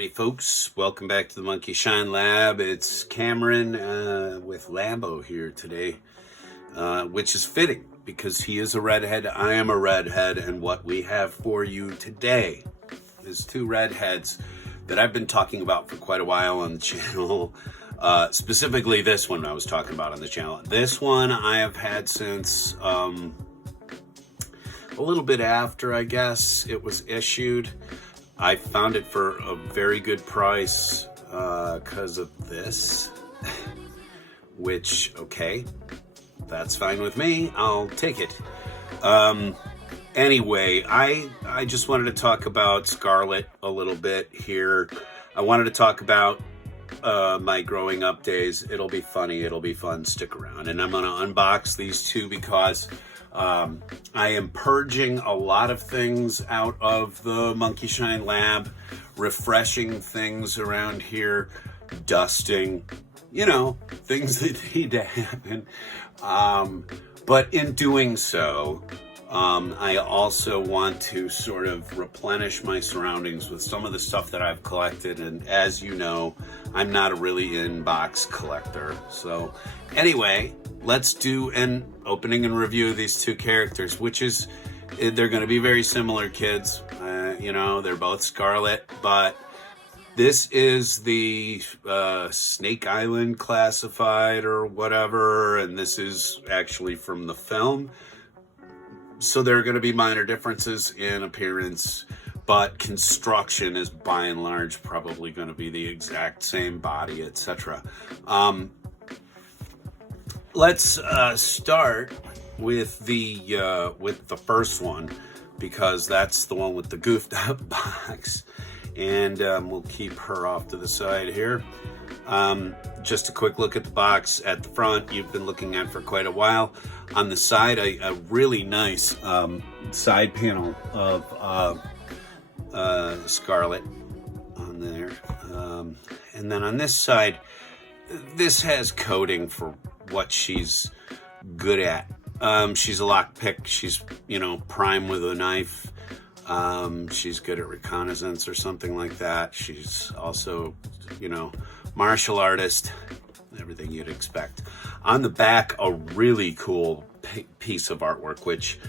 Howdy folks, welcome back to the Monkey Shine Lab. It's Cameron with Lambo here today, which is fitting because he is a redhead, I am a redhead, and what we have for you today is two redheads that I've been talking about for quite a while on the channel. Specifically this one I was talking about on the channel. This one I have had since a little bit after, I guess, it was issued. I found it for a very good price because of this, which, okay, that's fine with me. I'll take it. Anyway, I just wanted to talk about Scarlett a little bit here. I wanted to talk about my growing up days. It'll be funny. It'll be fun. Stick around. And I'm going to unbox these two because I am purging a lot of things out of the Monkey Shine Lab, refreshing things around here, dusting, you know, things that need to happen. But in doing so, I also want to sort of replenish my surroundings with some of the stuff that I've collected. And as you know, I'm not a really in-box collector. So anyway, let's do an opening and review of these two characters, which is, they're going to be very similar, kids. You know, they're both Scarlett, but this is the Snake Island classified or whatever, and this is actually from the film. So there are going to be minor differences in appearance, but construction is by and large probably going to be the exact same body, etc. Let's start with the first one, because that's the one with the goofed up box, and we'll keep her off to the side here. Just a quick look at the box at the front. You've been looking at for quite a while. On the side, a really nice side panel of Scarlett on there, and then on this side, this has coding for what she's good at. She's a lockpick. She's, you know, prime with a knife. She's good at reconnaissance or something like that. She's also, you know, martial artist, everything you'd expect. On the back, a really cool piece of artwork, which,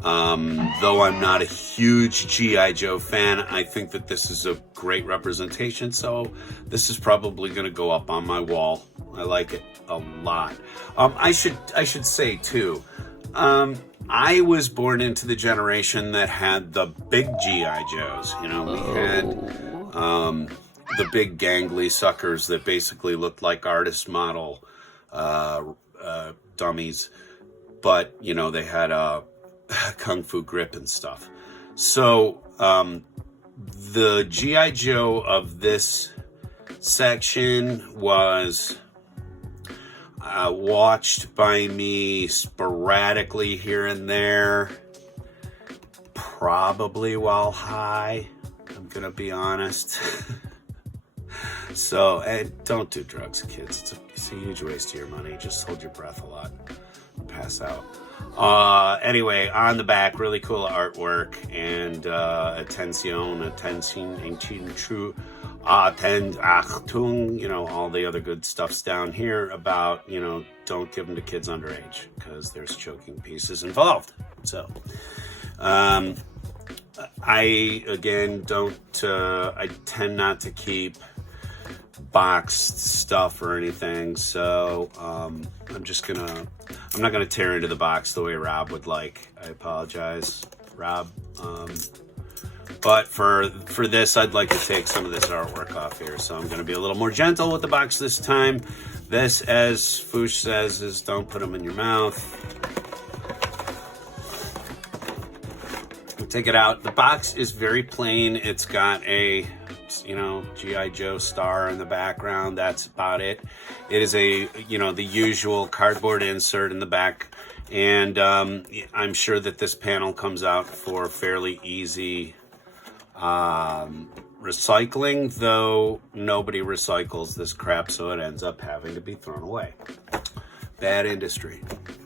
though I'm not a huge G.I. Joe fan, I think that this is a great representation. So this is probably going to go up on my wall. I like it a lot. I should say too, I was born into the generation that had the big G.I. Joes. You know, we had the big gangly suckers that basically looked like artist model dummies, but you know, they had a kung fu grip and stuff. So the G.I. Joe of this section was watched by me sporadically here and there, probably while high, I'm gonna be honest. So, and don't do drugs, kids. It's a huge waste of your money. Just hold your breath a lot and pass out. Anyway, on the back, really cool artwork, and attention, true, Achtung, you know, all the other good stuff's down here about, you know, don't give them to kids underage because there's choking pieces involved. So, I, again, I tend not to keep boxed stuff or anything, so I'm not gonna tear into the box the way Rob would like. I apologize, Rob. But for this, I'd like to take some of this artwork off here, so I'm gonna be a little more gentle with the box this time. This, as Foosh says, is don't put them in your mouth. Take it out. The box is very plain. It's got a, you know, G.I. Joe star in the background. That's about it. It is a, you know, the usual cardboard insert in the back. And I'm sure that this panel comes out for fairly easy recycling, though nobody recycles this crap, so it ends up having to be thrown away. Bad industry.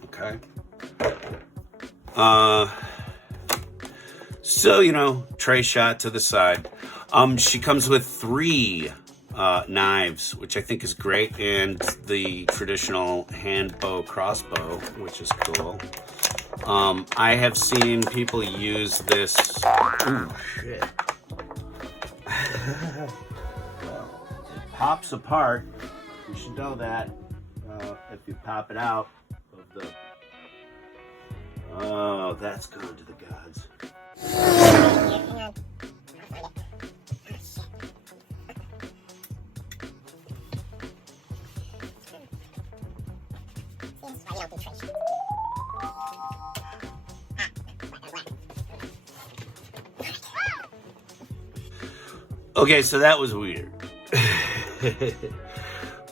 Okay. So, you know, tray shot to the side. She comes with 3 knives, which I think is great, and the traditional hand bow crossbow, which is cool. I have seen people use this. Ooh, shit. Well, it pops apart. You should know that if you pop it out of the. Oh, that's gone to the gods. Okay, so that was weird.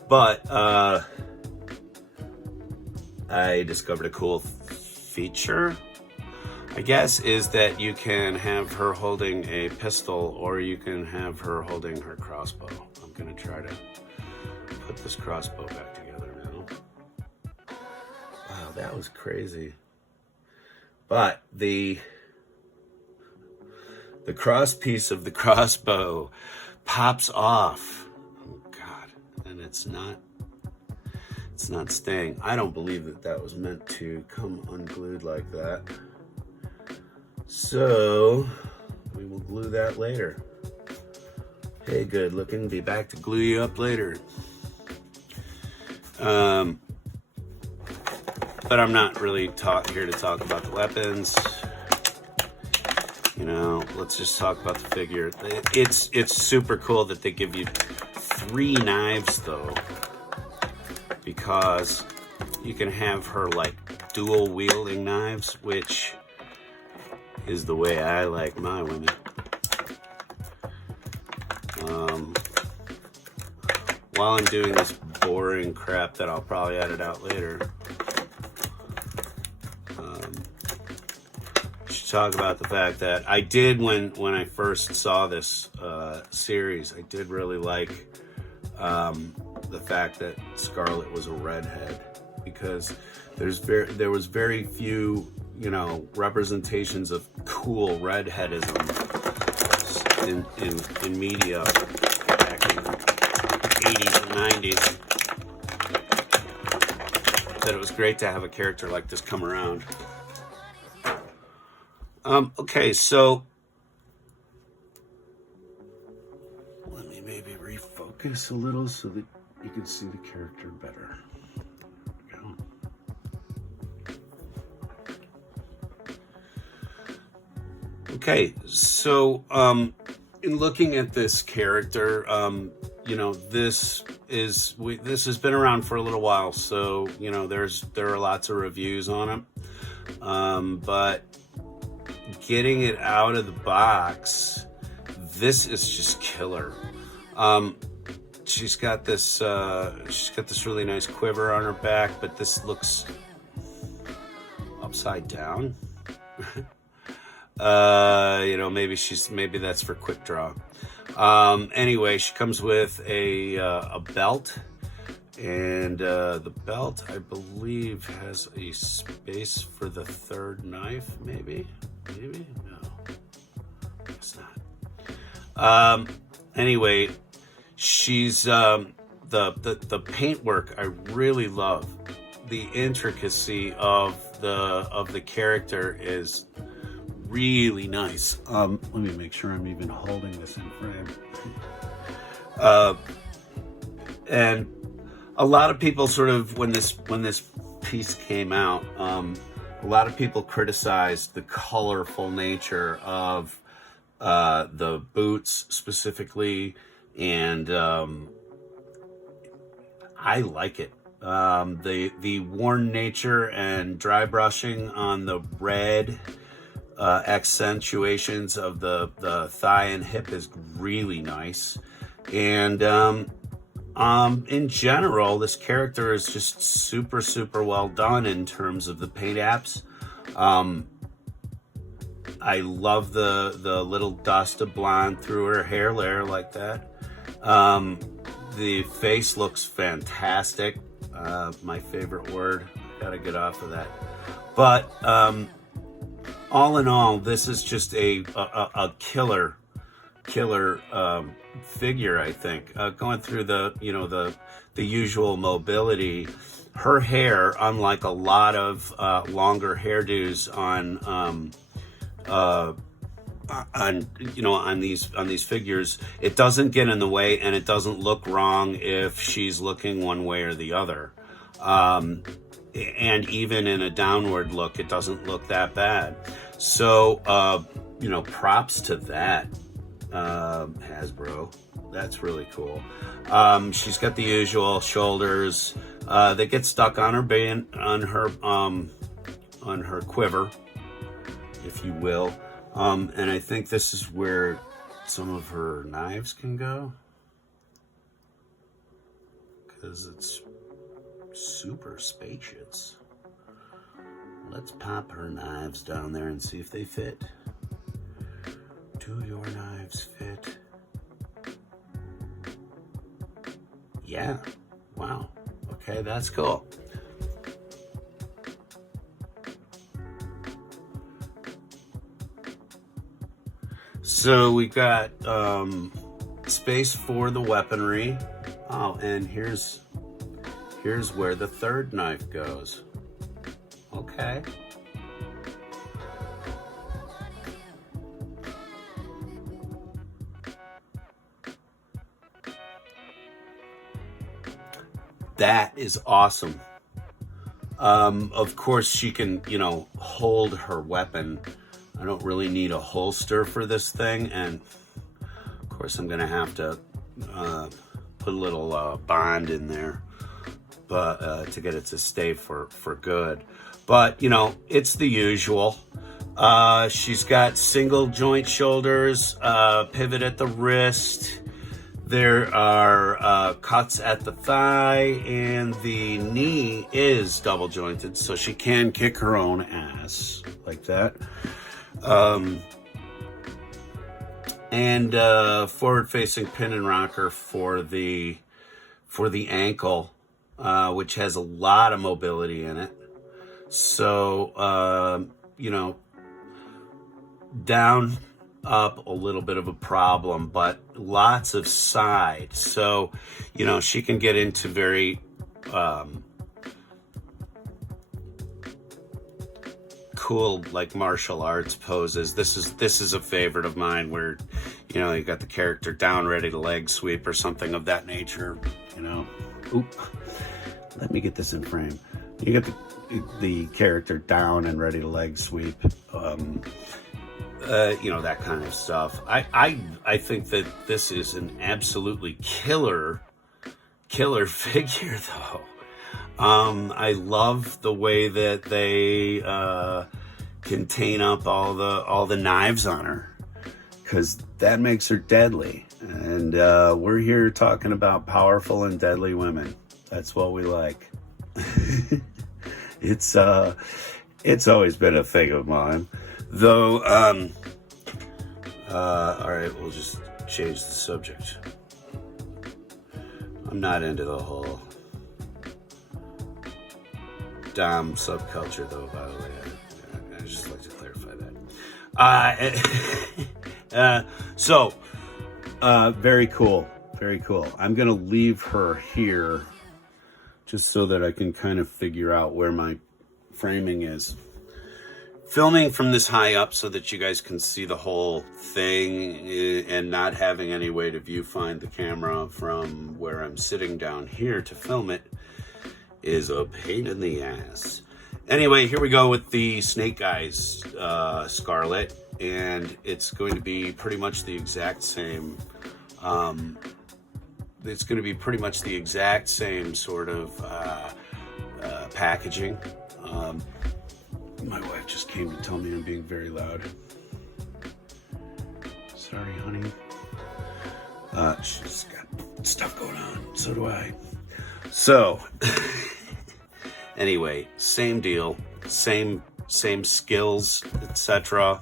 But I discovered a cool feature, I guess, is that you can have her holding a pistol or you can have her holding her crossbow. I'm gonna try to put this crossbow back together now. Wow, that was crazy. But the cross piece of the crossbow pops off. Oh God, and it's not staying. I don't believe that was meant to come unglued like that. So we will glue that later. Hey, good looking, be back to glue you up later. But I'm not really here to talk about the weapons. You know, let's just talk about the figure. It's super cool that they give you 3 knives though, because you can have her like dual wielding knives, which is the way I like my women. While I'm doing this boring crap that I'll probably edit out later, talk about the fact that I did when I first saw this series, I did really like the fact that Scarlett was a redhead, because there was very few, you know, representations of cool redheadism in media back in the 80s and 90s. That it was great to have a character like this come around. Okay, so let me maybe refocus a little so that you can see the character better. There we go. Okay, so in looking at this character, you know, this has been around for a little while, so you know there are lots of reviews on it, but getting it out of the box, this is just killer. She's got this really nice quiver on her back, but this looks upside down. You know, maybe that's for quick draw. Anyway, she comes with a belt, and the belt, I believe, has a space for the 3rd knife, maybe, no, it's not. Anyway, she's the paintwork I really love. The intricacy of the character is really nice. Let me make sure I'm even holding this in frame. And a lot of people sort of, when this piece came out, a lot of people criticized the colorful nature of the boots specifically, and I like it. The worn nature and dry brushing on the red accentuations of the thigh and hip is really nice. And in general, this character is just super, super well done in terms of the paint apps. I love the little dust of blonde through her hair layer like that. The face looks fantastic. My favorite word. Gotta get off of that. But all in all, this is just a killer killer figure, I think. Going through the, you know, the usual mobility. Her hair, unlike a lot of longer hairdos on you know, on these figures, it doesn't get in the way, and it doesn't look wrong if she's looking one way or the other. And even in a downward look, it doesn't look that bad. So you know, props to that, Hasbro. That's really cool. She's got the usual shoulders that get stuck on her band, on her quiver, if you will. And I think this is where some of her knives can go, because it's super spacious. Let's pop her knives down there and see if they fit. Do your knives fit? Yeah. Wow. Okay, that's cool. So we got space for the weaponry. Oh, and here's where the third knife goes. Okay. That is awesome. Of course, she can, you know, hold her weapon. I don't really need a holster for this thing, and of course I'm gonna have to put a little bond in there, but to get it to stay for good. But you know, it's the usual. She's got single joint shoulders, pivot at the wrist. There are cuts at the thigh, and the knee is double jointed, so she can kick her own ass like that. And forward-facing pin and rocker for the ankle, which has a lot of mobility in it. So you know, down, up, a little bit of a problem, but lots of side. So you know, she can get into very cool, like, martial arts poses. This is a favorite of mine, where you know, you got the character down ready to leg sweep or something of that nature, you know. Oop, let me get this in frame. You get the character down and ready to leg sweep, you know, that kind of stuff. I think that this is an absolutely killer figure, though. I love the way that they contain up all the knives on her, because that makes her deadly. And we're here talking about powerful and deadly women. That's what we like. It's always been a thing of mine, though. All right, we'll just change the subject. I'm not into the whole Dom subculture, though, by the way. I just like to clarify that. So, very cool. Very cool. I'm going to leave her here just so that I can kind of figure out where my framing is. Filming from this high up so that you guys can see the whole thing, and not having any way to viewfind the camera from where I'm sitting down here to film it is a pain in the ass. Anyway, here we go with the Snake Eyes Scarlett, and it's going to be pretty much the exact same. It's going to be pretty much the exact same sort of packaging. My wife just came to tell me I'm being very loud. Sorry, honey. She's got stuff going on. So do I. So, anyway, same deal, same skills, etc.,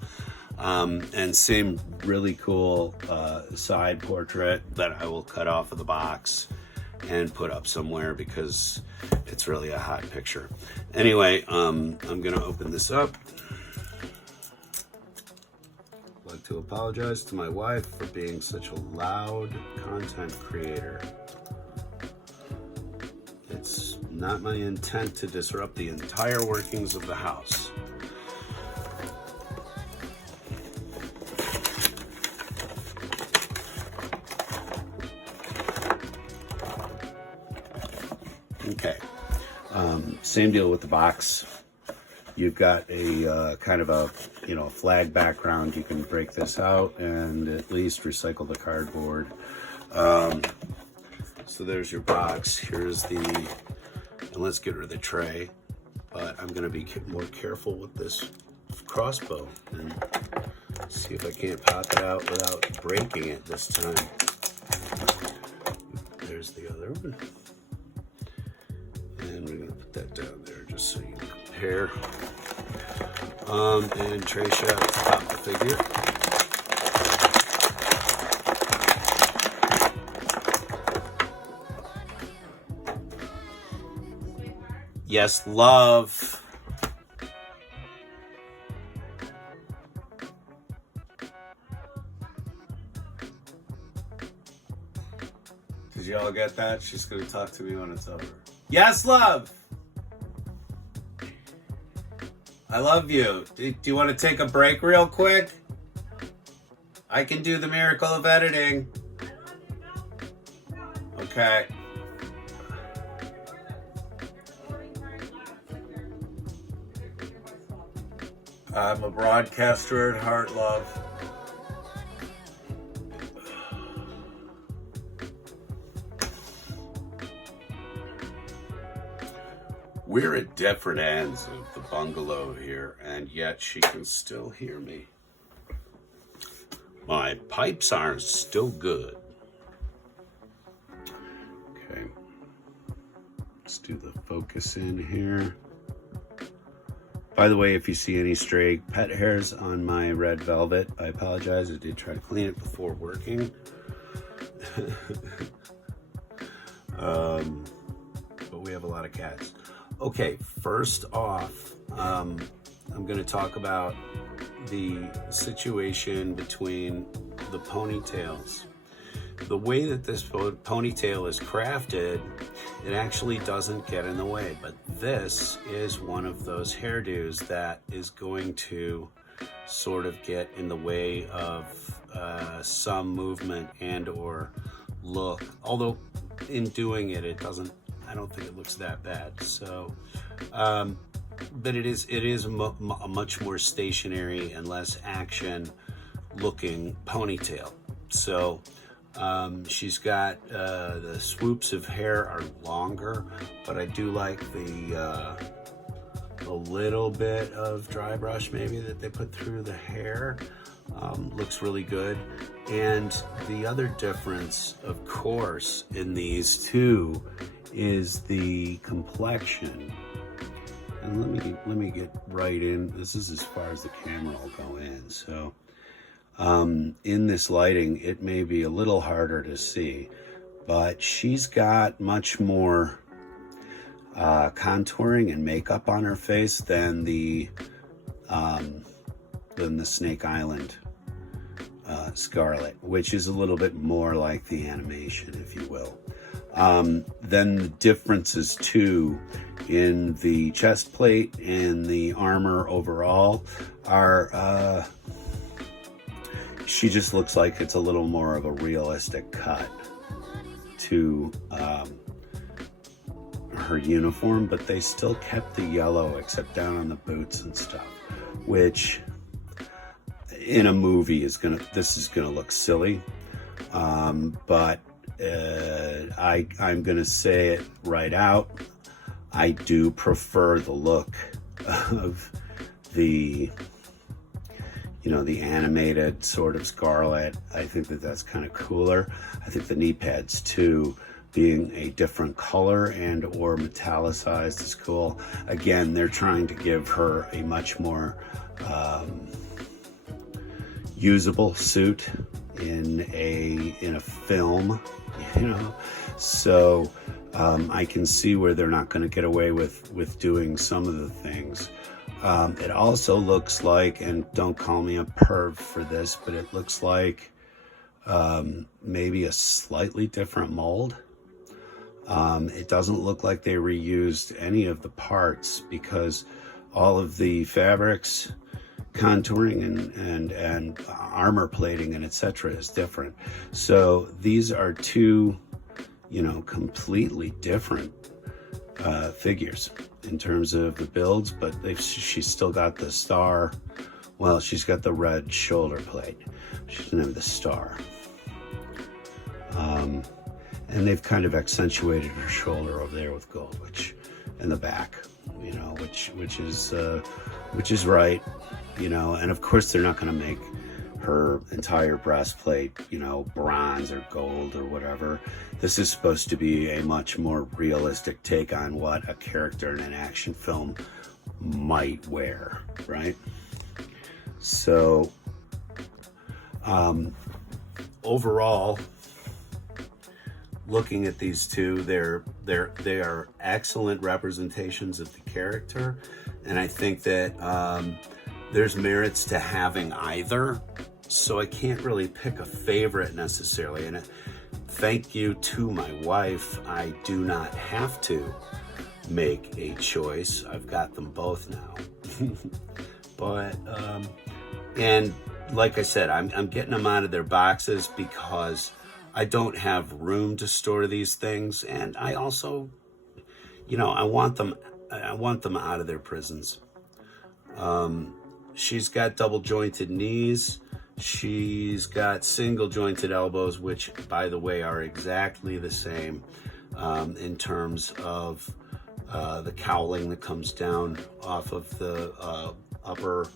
and same really cool side portrait that I will cut off of the box and put up somewhere, because it's really a hot picture. Anyway, I'm gonna open this up. I'd like to apologize to my wife for being such a loud content creator. It's not my intent to disrupt the entire workings of the house. Okay, same deal with the box. You've got a kind of a flag background. You can break this out and at least recycle the cardboard. So there's your box. Here's and let's get rid of the tray. But I'm going to be more careful with this crossbow and see if I can't pop it out without breaking it this time. There's the other one. And we're going to put that down there just so you can compare. And tray shot to pop the figure. Yes, love. Did you all get that? She's going to talk to me when it's over. Yes, love. I love you. Do you want to take a break real quick? I can do the miracle of editing. Okay. I'm a broadcaster at heart, love. We're at different ends of the bungalow here, and yet she can still hear me. My pipes are still good. Okay. Let's do the focus in here. By the way, if you see any stray pet hairs on my red velvet, I apologize. I did try to clean it before working. But we have a lot of cats. Okay, first off, I'm going to talk about the situation between the ponytails. The way that this ponytail is crafted, it actually doesn't get in the way, but this is one of those hairdos that is going to sort of get in the way of some movement and or look. Although in doing it, I don't think it looks that bad. So, but it is a much more stationary and less action looking ponytail. So she's got the swoops of hair are longer, but I do like the little bit of dry brush maybe that they put through the hair. Looks really good. And the other difference, of course, in these two is the complexion. And let me get right in. This is as far as the camera will go in. So in this lighting, it may be a little harder to see, but she's got much more contouring and makeup on her face than the Snake Island Scarlett, which is a little bit more like the animation, if you will. Then the differences too in the chest plate and the armor overall are she just looks like it's a little more of a realistic cut to her uniform, but they still kept the yellow except down on the boots and stuff, which in a movie this is gonna look silly, but I'm gonna say it right out. I do prefer the look of the animated sort of Scarlett. I think that's kind of cooler. I think the knee pads too, being a different color and or metallicized, is cool. Again, they're trying to give her a much more usable suit in a film, so I can see where they're not going to get away with doing some of the things. It also looks like, and don't call me a perv for this, but it looks like maybe a slightly different mold. It doesn't look like they reused any of the parts, because all of the fabrics, contouring and armor plating and etc. is different. So these are two, completely different figures in terms of the builds, but she's still got the star. Well, she's got the red shoulder plate. She doesn't have the star. And they've kind of accentuated her shoulder over there with gold, which in the back, which is right, and of course they're not going to make her entire breastplate, bronze or gold or whatever. This is supposed to be a much more realistic take on what a character in an action film might wear, right? So, overall, looking at these two, they are excellent representations of the character, and I think that there's merits to having either. So I can't really pick a favorite necessarily. And thank you to my wife, I do not have to make a choice. I've got them both now. But and like I said, I'm getting them out of their boxes because I don't have room to store these things, and I also, I want them out of their prisons. She's got double jointed knees. She's got single jointed elbows, which, by the way, are exactly the same in terms of the cowling that comes down off of the upper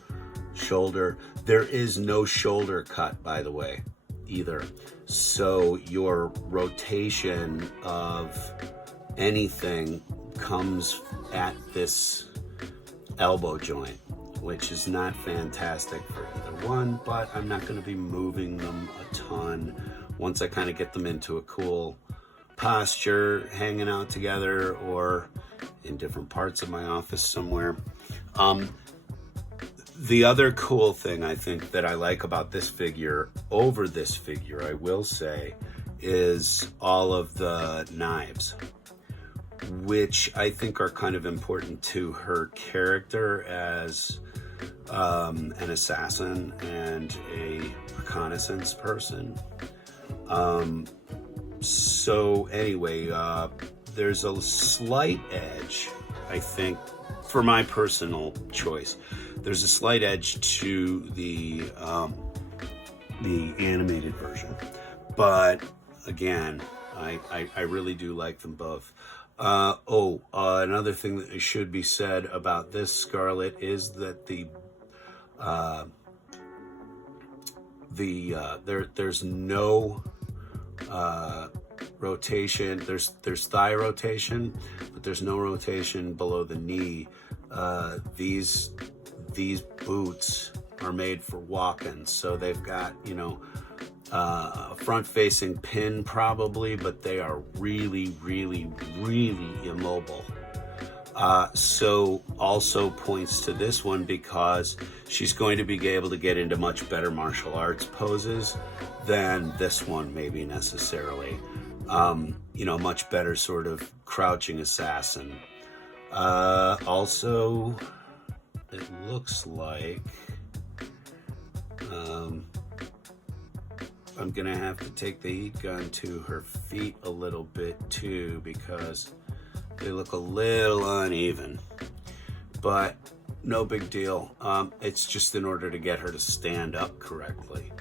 shoulder. There is no shoulder cut, by the way, either. So your rotation of anything comes at this elbow joint, which is not fantastic for either one, but I'm not going to be moving them a ton once I kind of get them into a cool posture, hanging out together or in different parts of my office somewhere. The other cool thing I think that I like about this figure over this figure, I will say, is all of the knives, which I think are kind of important to her character as an assassin and a reconnaissance person. So anyway, there's a slight edge, I think, for my personal choice. There's a slight edge to the animated version, but again, I really do like them both. Another thing that should be said about this Scarlett is that there's no rotation. There's thigh rotation, but there's no rotation below the knee. These boots are made for walking, so they've got a front-facing pin probably, but they are really, really, really immobile. So also points to this one because she's going to be able to get into much better martial arts poses than this one maybe necessarily. Much better sort of crouching assassin. Also, it looks like I'm gonna have to take the heat gun to her feet a little bit too, because they look a little uneven, but no big deal. It's just in order to get her to stand up correctly,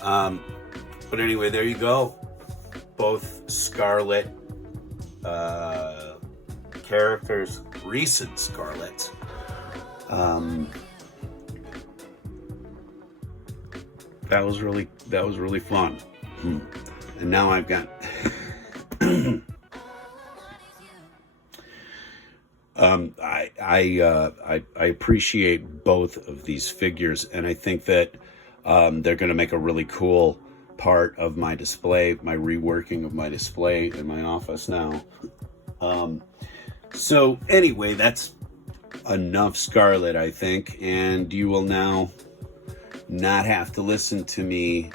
but anyway, there you go. Both Scarlett characters, recent Scarlett. That was really fun. And now I've got I appreciate both of these figures, and I think that they're going to make a really cool part of my display, my reworking of my display in my office now. So anyway, that's enough Scarlett, I think, and you will now not have to listen to me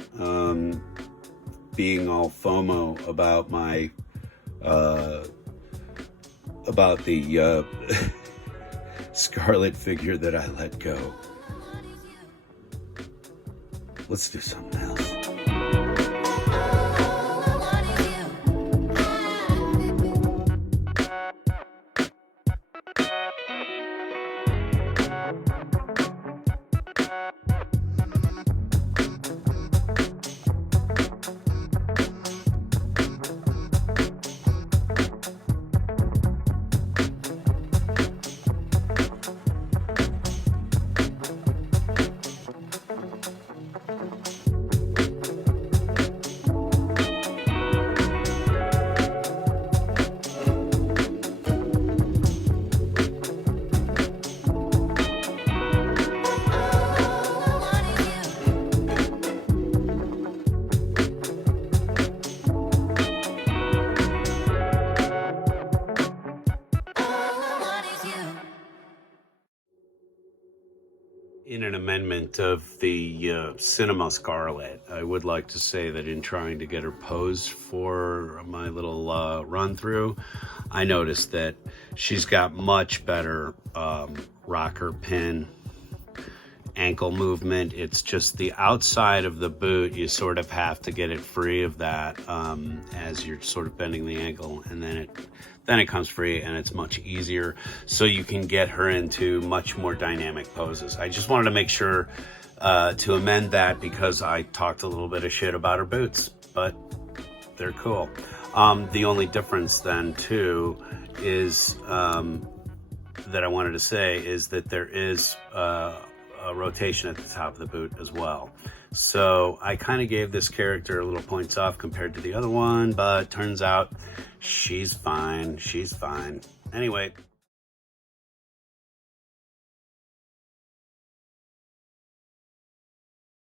being all FOMO about my about the Scarlett figure that I let go. Let's do something else. In an amendment of the Cinema Scarlett, I would like to say that in trying to get her posed for my little run through, I noticed that she's got much better rocker pin ankle movement. It's just the outside of the boot, you sort of have to get it free of that as you're sort of bending the ankle, and then it comes free and it's much easier, so you can get her into much more dynamic poses. I just wanted to make sure to amend that because I talked a little bit of shit about her boots, but they're cool. The only difference then too is that I wanted to say is that there is a rotation at the top of the boot as well. So I kind of gave this character a little points off compared to the other one, but turns out she's fine. Anyway,